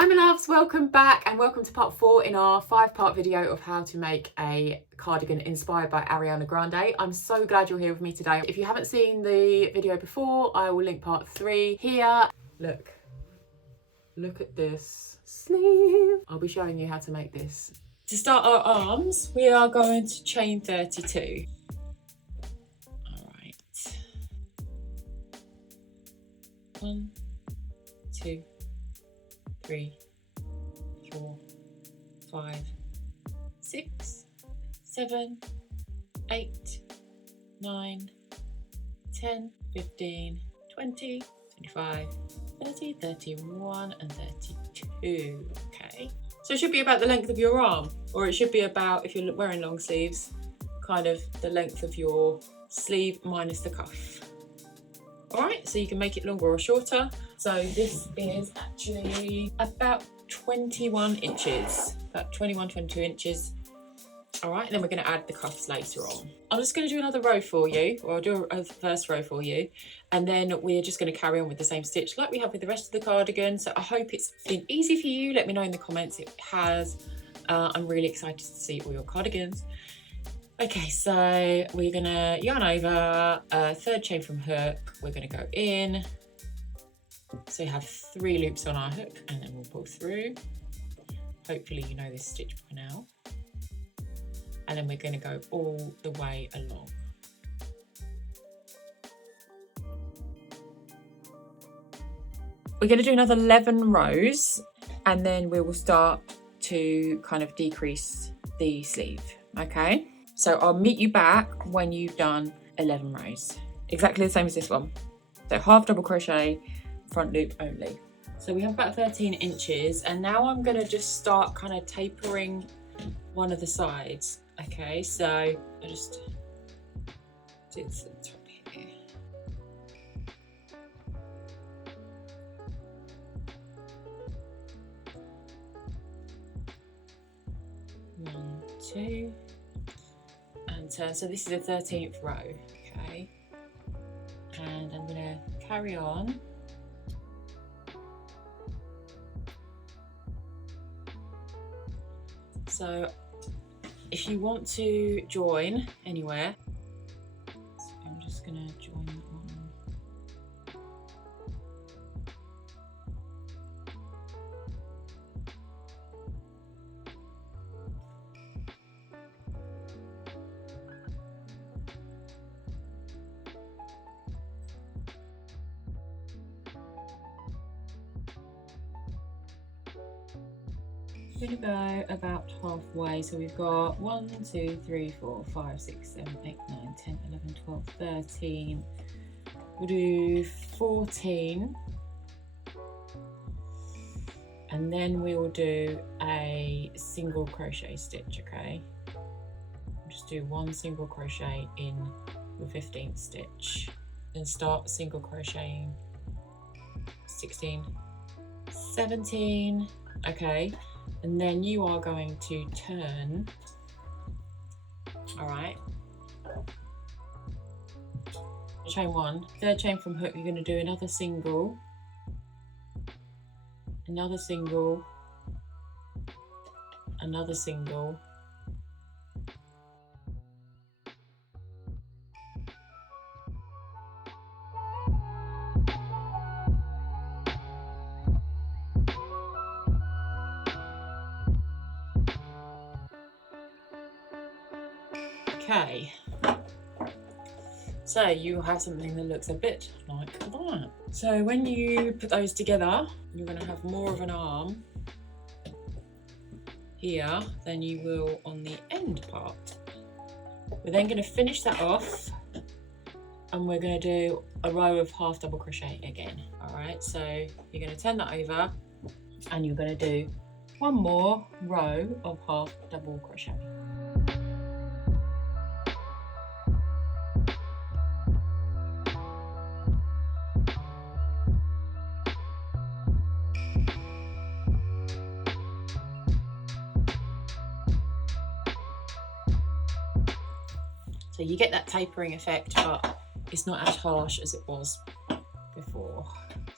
Hi my loves, welcome back and welcome to part 4 in our 5-part video of how to make a cardigan inspired by Ariana Grande. I'm so glad you're here with me today. If you haven't seen the video before, I will link part 3 here. Look at this sleeve. I'll be showing you how to make this. To start our arms, we are going to chain 32. All right. 1, 2, 3, 4, 5, 6, 7, 8, 9, 10, 15, 20, 25, 30, 31 and 32. Okay, so it should be about the length of your arm, or it should be about, if you're wearing long sleeves, kind of the length of your sleeve minus the cuff. All right, so you can make it longer or shorter. So this is actually about 21 inches, about 21, 22 inches. All right, and then we're going to add the cuffs later on. I'm just going to do another row for you, or I'll do a first row for you, and then we're just going to carry on with the same stitch like we have with the rest of the cardigan. So I hope it's been easy for you. Let me know in the comments if it has. I'm really excited to see all your cardigans. Okay, so we're gonna yarn over, third chain from hook, we're gonna go in. So you have 3 loops on our hook and then we'll pull through. Hopefully you know this stitch by now. And then we're gonna go all the way along. We're gonna do another 11 rows and then we will start to kind of decrease the sleeve, okay? So I'll meet you back when you've done 11 rows. Exactly the same as this one. So half double crochet, front loop only. So we have about 13 inches and now I'm gonna just start kind of tapering one of the sides. Okay, so I just do this at the top here. One, two. So this is the 13th row, okay, and I'm going to carry on. So if you want to join anywhere, so I'm just going to join that one. We're going to go about halfway, so we've got 1, 2, 3, 4, 5, 6, 7, 8, 9, 10, 11, 12, 13. We'll do 14 and then we will do a single crochet stitch, okay? Just do 1 single crochet in your 15th stitch, then start single crocheting 16, 17, okay? And then you are going to turn, all right, chain 1, third chain from hook, you're going to do another single, another single, another single, okay, so you have something that looks a bit like that. So when you put those together, you're going to have more of an arm here than you will on the end part. We're then going to finish that off and we're going to do a row of half double crochet again. All right, so you're going to turn that over and you're going to do one more row of half double crochet. So you get that tapering effect, but it's not as harsh as it was before.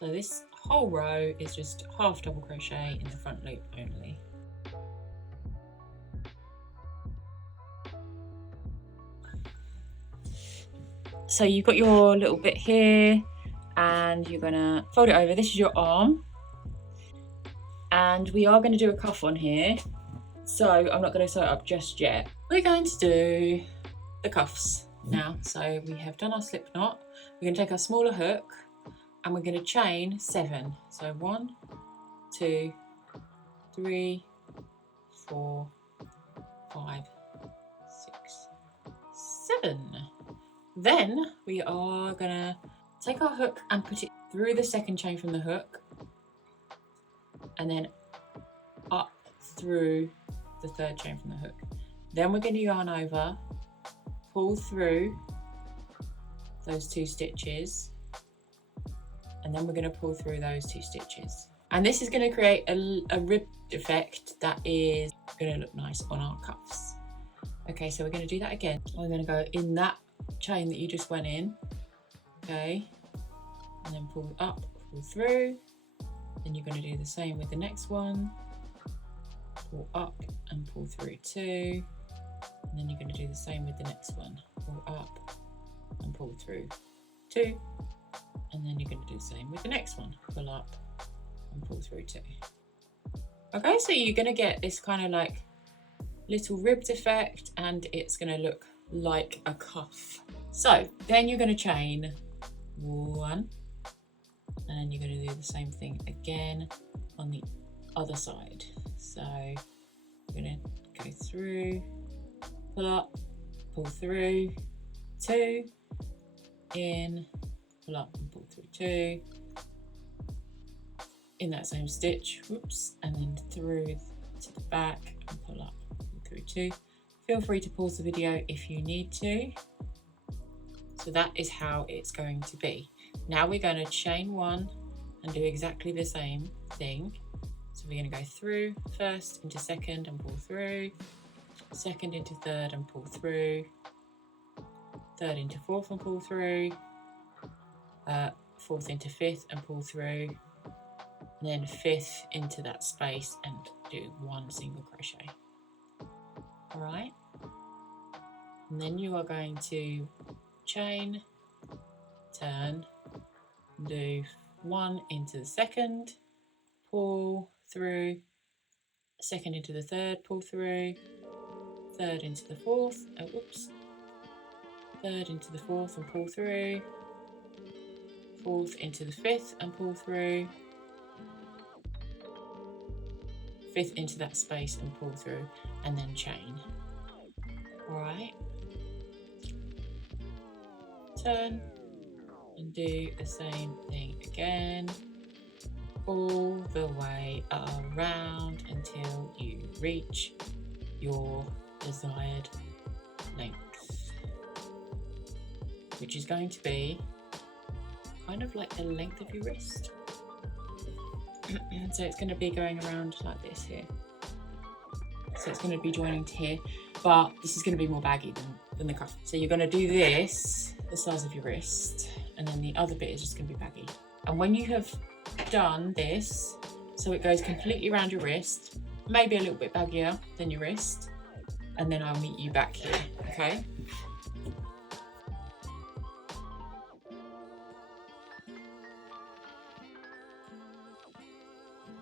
So this whole row is just half double crochet in the front loop only. So you've got your little bit here and you're gonna fold it over. This is your arm. And we are gonna do a cuff on here. So I'm not gonna sew it up just yet. We're going to do the cuffs now. So we have done our slip knot. We're gonna take our smaller hook and we're gonna chain 7. So 1, 2, 3, 4, 5, 6, 7. Then we are gonna take our hook and put it through the second chain from the hook and then up through the third chain from the hook. Then we're gonna yarn over, pull through those 2 stitches, and then we're gonna pull through those 2 stitches. And this is gonna create a ribbed effect that is gonna look nice on our cuffs. Okay, so we're gonna do that again. We're gonna go in that chain that you just went in, okay, and then pull up, pull through. Then you're going to do the same with the next one, pull up and pull through 2, and then you're going to do the same with the next one, pull up and pull through 2, and then you're going to do the same with the next one, pull up and pull through 2. Okay, so you're going to get this kind of like little ribbed effect and it's going to look like a cuff. So then you're going to chain 1, and then you're going to do the same thing again on the other side. So you're going to go through, pull up, pull through 2, in, pull up and pull through 2, in that same stitch, whoops, and then through to the back and pull up and through 2. Feel free to pause the video if you need to. So that is how it's going to be. Now we're going to chain 1 and do exactly the same thing. So we're going to go through first into second and pull through, second into third and pull through, third into fourth and pull through, fourth into fifth and pull through, and then fifth into that space and do 1 single crochet. All right, and then you are going to chain, turn, do 1 into the second, pull through, second into the third, pull through, third into the fourth, third into the fourth and pull through, fourth into the fifth and pull through, fifth into that space and pull through, and then chain. All right, turn and do the same thing again all the way around until you reach your desired length, which is going to be kind of like the length of your wrist. So it's going to be going around like this here. So it's going to be joining to here, but this is going to be more baggy than the cuff. So you're going to do this the size of your wrist, and then the other bit is just going to be baggy. And when you have done this, so it goes completely around your wrist, maybe a little bit baggier than your wrist, and then I'll meet you back here, okay?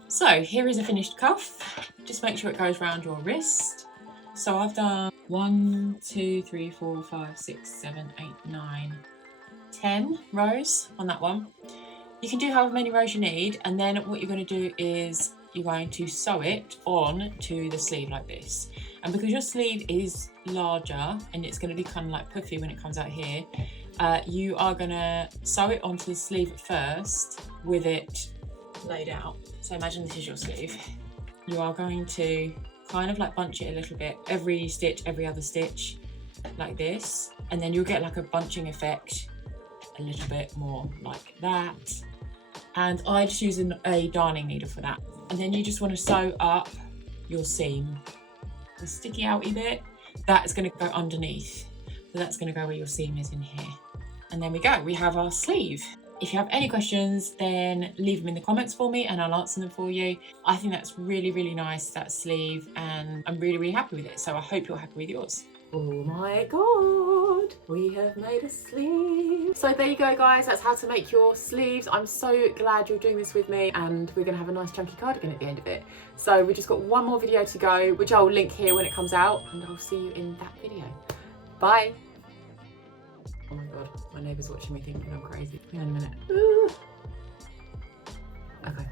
So here is a finished cuff. Just make sure it goes around your wrist. So I've done 1, 2, 3, 4, 5, 6, 7, 8, 9, 10 rows on that one. You can do however many rows you need, and then what you're going to do is you're going to sew it on to the sleeve like this. And because your sleeve is larger and it's going to be kind of like puffy when it comes out here, you are going to sew it onto the sleeve first with it laid out. So imagine this is your sleeve. You are going to kind of like bunch it a little bit, every stitch, every other stitch, like this, and then you'll get like a bunching effect a little bit more like that. And I just use a darning needle for that. And then you just want to sew up your seam. The sticky outy bit, that is going to go underneath. So that's going to go where your seam is in here. And there we go, we have our sleeve. If you have any questions, then leave them in the comments for me and I'll answer them for you. I think that's really, really nice, that sleeve, and I'm really, really happy with it. So I hope you're happy with yours. Oh my god, we have made a sleeve. So there you go guys, that's how to make your sleeves. I'm so glad you're doing this with me, and we're gonna have a nice chunky cardigan at the end of it. So we just got one more video to go, which I'll link here when it comes out, and I'll see you in that video. Bye. Oh my god, my neighbour's watching me thinking I'm crazy. Hang on a minute. Okay.